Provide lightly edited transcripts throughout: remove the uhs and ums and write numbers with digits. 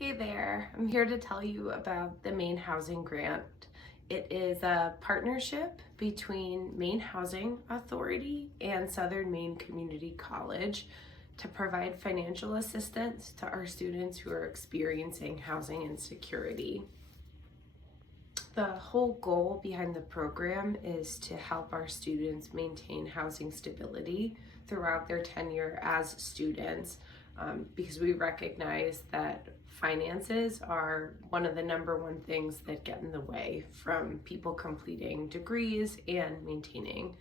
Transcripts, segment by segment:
Hey there, I'm here to tell you about the Maine Housing Grant. It is a partnership between Maine Housing Authority and Southern Maine Community College to provide financial assistance to our students who are experiencing housing insecurity. The whole goal behind the program is to help our students maintain housing stability throughout their tenure as students, because we recognize that finances are one of the #1 things that get in the way from people completing degrees and maintaining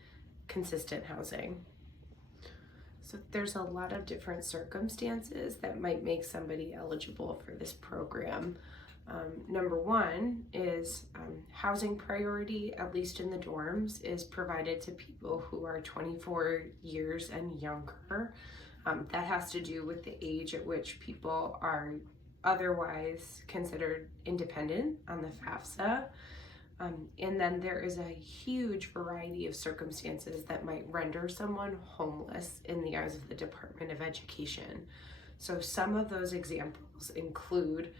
consistent housing. So there's a lot of different circumstances that might make somebody eligible for this program. #1 is housing priority, at least in the dorms, is provided to people who are 24 years and younger. That has to do with the age at which people are otherwise considered independent on the FAFSA. And then there is a huge variety of circumstances that might render someone homeless in the eyes of the Department of Education. So some of those examples include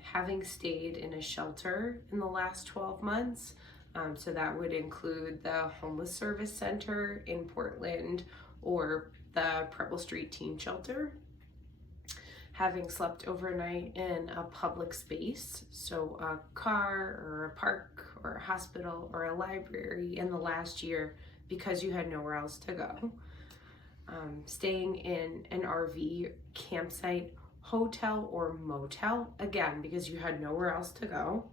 having stayed in a shelter in the last 12 months. So that would include the Homeless Service Center in Portland or the Preble Street Teen Shelter. Having slept overnight in a public space, so a car or a park or a hospital or a library in the last year because you had nowhere else to go. Staying in an RV, campsite, hotel, or motel, again, because you had nowhere else to go.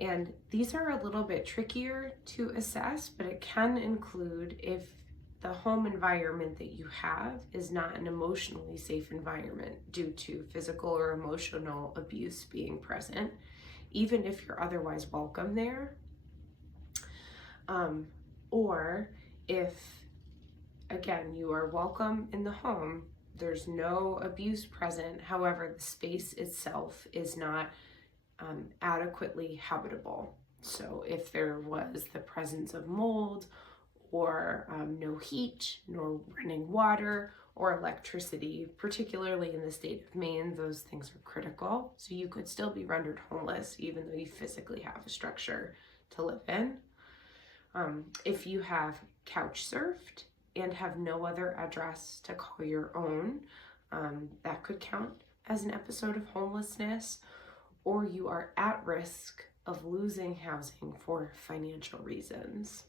And these are a little bit trickier to assess, but it can include if the home environment that you have is not an emotionally safe environment due to physical or emotional abuse being present, even if you're otherwise welcome there. Or if, again, you are welcome in the home, there's no abuse present, however, the space itself is not adequately habitable. So if there was the presence of mold or no heat, nor running water or electricity, particularly in the state of Maine, those things are critical. So you could still be rendered homeless even though you physically have a structure to live in. If you have couch surfed and have no other address to call your own, that could count as an episode of homelessness, or you are at risk of losing housing for financial reasons.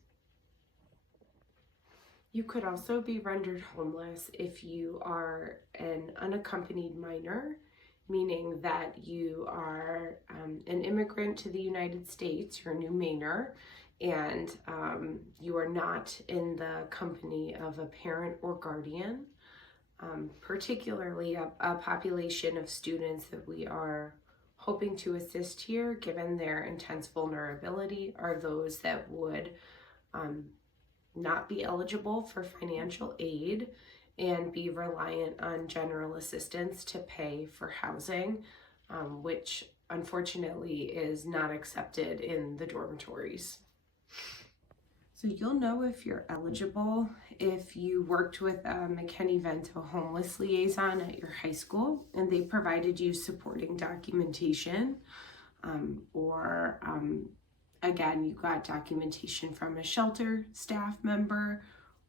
You could also be rendered homeless if you are an unaccompanied minor, meaning that you are an immigrant to the United States, you're a new Mainer, and you are not in the company of a parent or guardian. Particularly a population of students that we are hoping to assist here, given their intense vulnerability, are those that would not be eligible for financial aid and be reliant on general assistance to pay for housing, which unfortunately is not accepted in the dormitories. So you'll know if you're eligible if you worked with a McKinney-Vento homeless liaison at your high school and they provided you supporting documentation, or again, you got documentation from a shelter staff member,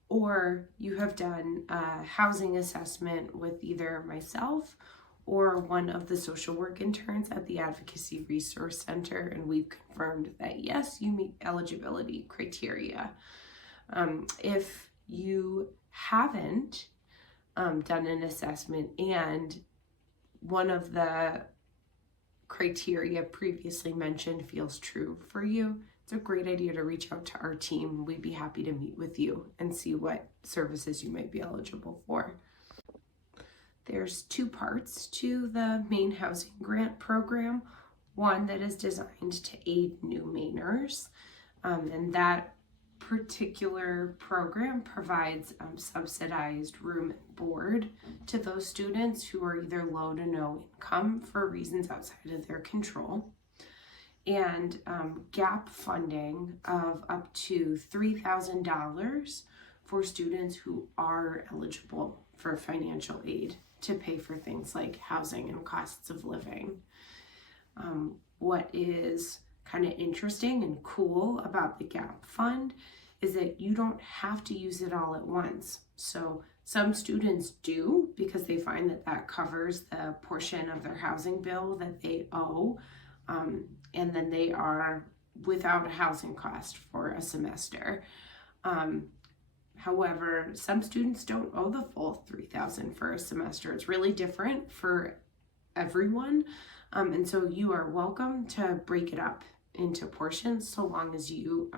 or you have done a housing assessment with either myself or one of the social work interns at the Advocacy Resource Center, and we've confirmed that yes, you meet eligibility criteria. If you haven't done an assessment and one of the criteria previously mentioned feels true for you, it's a great idea to reach out to our team. We'd be happy to meet with you and see what services you might be eligible for. There's 2 parts to the Maine Housing Grant Program. One that is designed to aid new Mainers, and that particular program provides subsidized room and board to those students who are either low to no income for reasons outside of their control, and gap funding of up to $3,000 for students who are eligible for financial aid to pay for things like housing and costs of living. What is kind of interesting and cool about the GAP fund is that you don't have to use it all at once. So some students do, because they find that that covers the portion of their housing bill that they owe, and then they are without a housing cost for a semester. However, some students don't owe the full $3,000 for a semester. It's really different for everyone. And so you are welcome to break it up into portions so long as you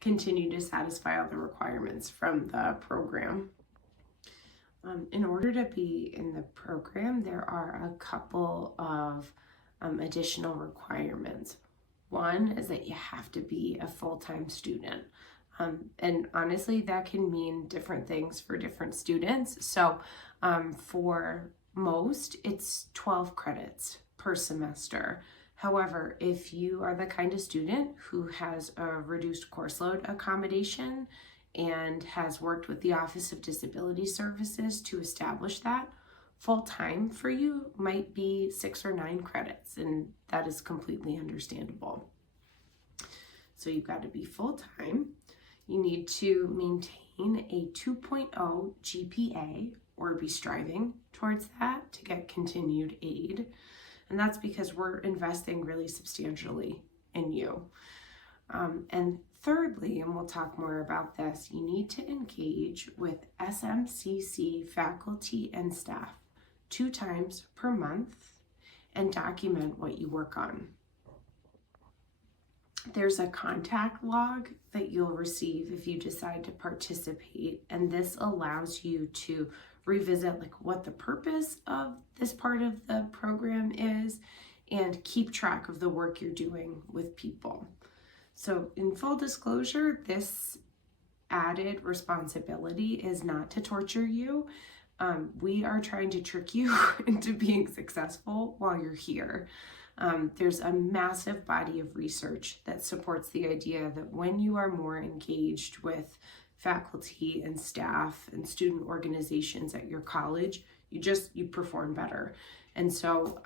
continue to satisfy all the requirements from the program. In order to be in the program, there are a couple of additional requirements. One is that you have to be a full-time student. And honestly, that can mean different things for different students. So for most, it's 12 credits per semester. However, if you are the kind of student who has a reduced course load accommodation and has worked with the Office of Disability Services to establish that, full-time for you might be 6 or 9 credits, and that is completely understandable. So you've got to be full-time. You need to maintain a 2.0 GPA or be striving towards that to get continued aid. And that's because we're investing really substantially in you. And thirdly, and we'll talk more about this, you need to engage with SMCC faculty and staff 2 times per month and document what you work on. There's a contact log that you'll receive if you decide to participate, and this allows you to revisit like what the purpose of this part of the program is and keep track of the work you're doing with people. So in full disclosure, this added responsibility is not to torture you. We are trying to trick you into being successful while you're here. There's a massive body of research that supports the idea that when you are more engaged with faculty and staff and student organizations at your college, you perform better. And so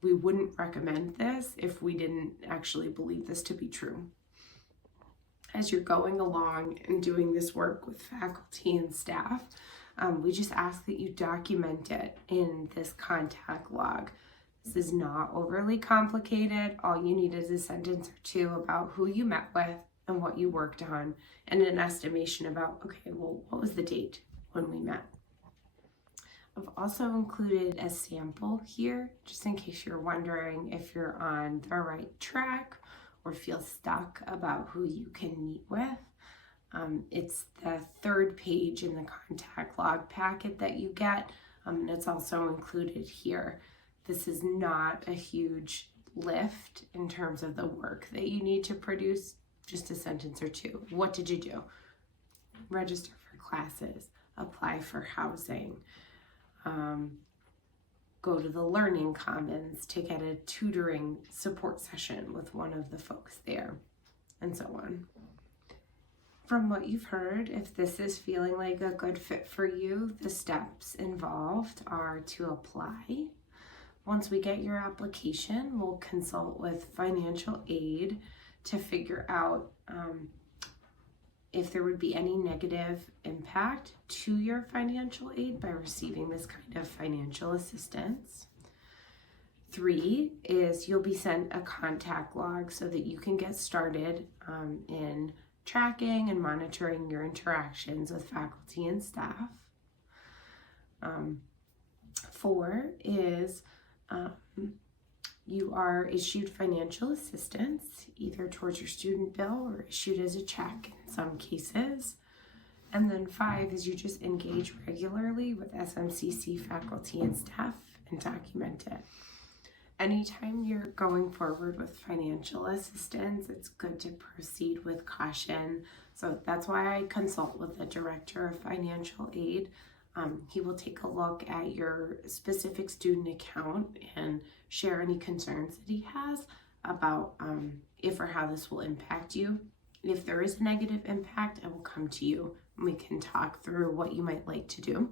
we wouldn't recommend this if we didn't actually believe this to be true. As you're going along and doing this work with faculty and staff, we just ask that you document it in this contact log. This is not overly complicated. All you need is a sentence or 2 about who you met with and what you worked on, and an estimation about, okay, well, what was the date when we met? I've also included a sample here, just in case you're wondering if you're on the right track or feel stuck about who you can meet with. It's the 3rd page in the contact log packet that you get, and it's also included here. This is not a huge lift in terms of the work that you need to produce, just a sentence or 2. What did you do? Register for classes, apply for housing, go to the Learning Commons to get a tutoring support session with one of the folks there, and so on. From what you've heard, if this is feeling like a good fit for you, the steps involved are to apply. Once we get your application, we'll consult with financial aid to figure out if there would be any negative impact to your financial aid by receiving this kind of financial assistance. 3 is you'll be sent a contact log so that you can get started in tracking and monitoring your interactions with faculty and staff. 4 is you are issued financial assistance, either towards your student bill or issued as a check in some cases. And then 5 is you just engage regularly with SMCC faculty and staff and document it. Anytime you're going forward with financial assistance, it's good to proceed with caution. So that's why I consult with the director of financial aid. He will take a look at your specific student account and share any concerns that he has about if or how this will impact you. If there is a negative impact, I will come to you and we can talk through what you might like to do.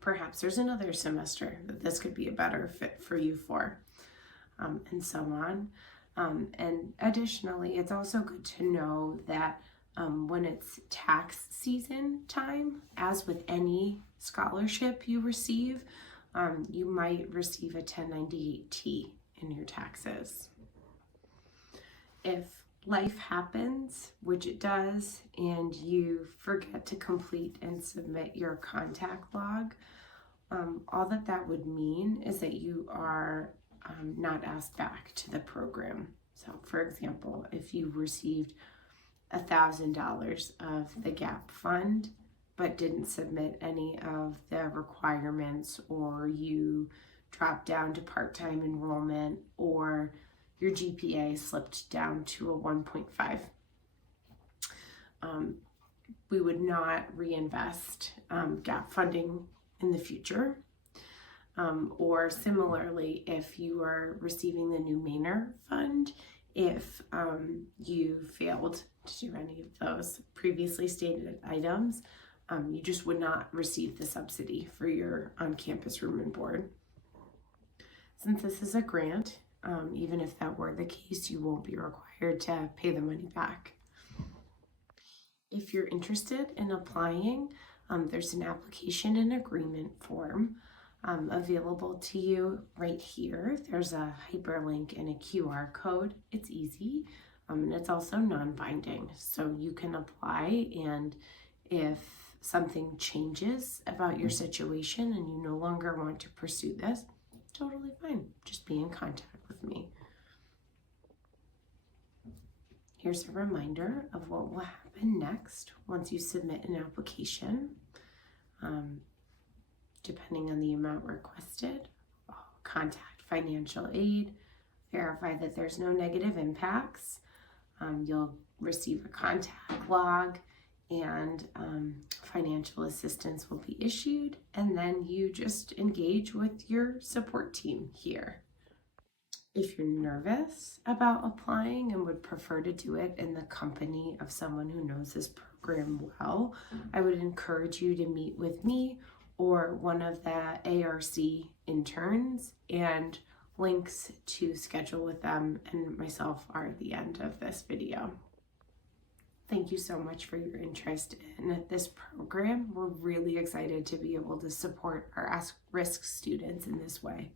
Perhaps there's another semester that this could be a better fit for you for, and so on. And additionally, it's also good to know that when it's tax season time, as with any scholarship you receive, you might receive a 1098T in your taxes. If life happens, which it does, and you forget to complete and submit your contact log, all that would mean is that you are not asked back to the program. So for example, if you received $1,000 of the GAP fund, but didn't submit any of the requirements, or you dropped down to part-time enrollment, or your GPA slipped down to a 1.5, we would not reinvest GAP funding in the future. Or similarly, if you are receiving the new Mainer fund, if you failed to do any of those previously stated items, you just would not receive the subsidy for your on-campus room and board. Since this is a grant, even if that were the case, you won't be required to pay the money back. If you're interested in applying, there's an application and agreement form available to you right here. There's a hyperlink and a QR code. It's easy, and it's also non-binding, so you can apply, and if something changes about your situation and you no longer want to pursue this, totally fine. Just be in contact with me. Here's a reminder of what will happen next once you submit an application. Depending on the amount requested, I'll contact financial aid, verify that there's no negative impacts. You'll receive a contact log, and financial assistance will be issued, and then you just engage with your support team here. If you're nervous about applying and would prefer to do it in the company of someone who knows this program well, I would encourage you to meet with me or one of the ARC interns, and links to schedule with them and myself are at the end of this video. Thank you so much for your interest in this program. We're really excited to be able to support our at-risk students in this way.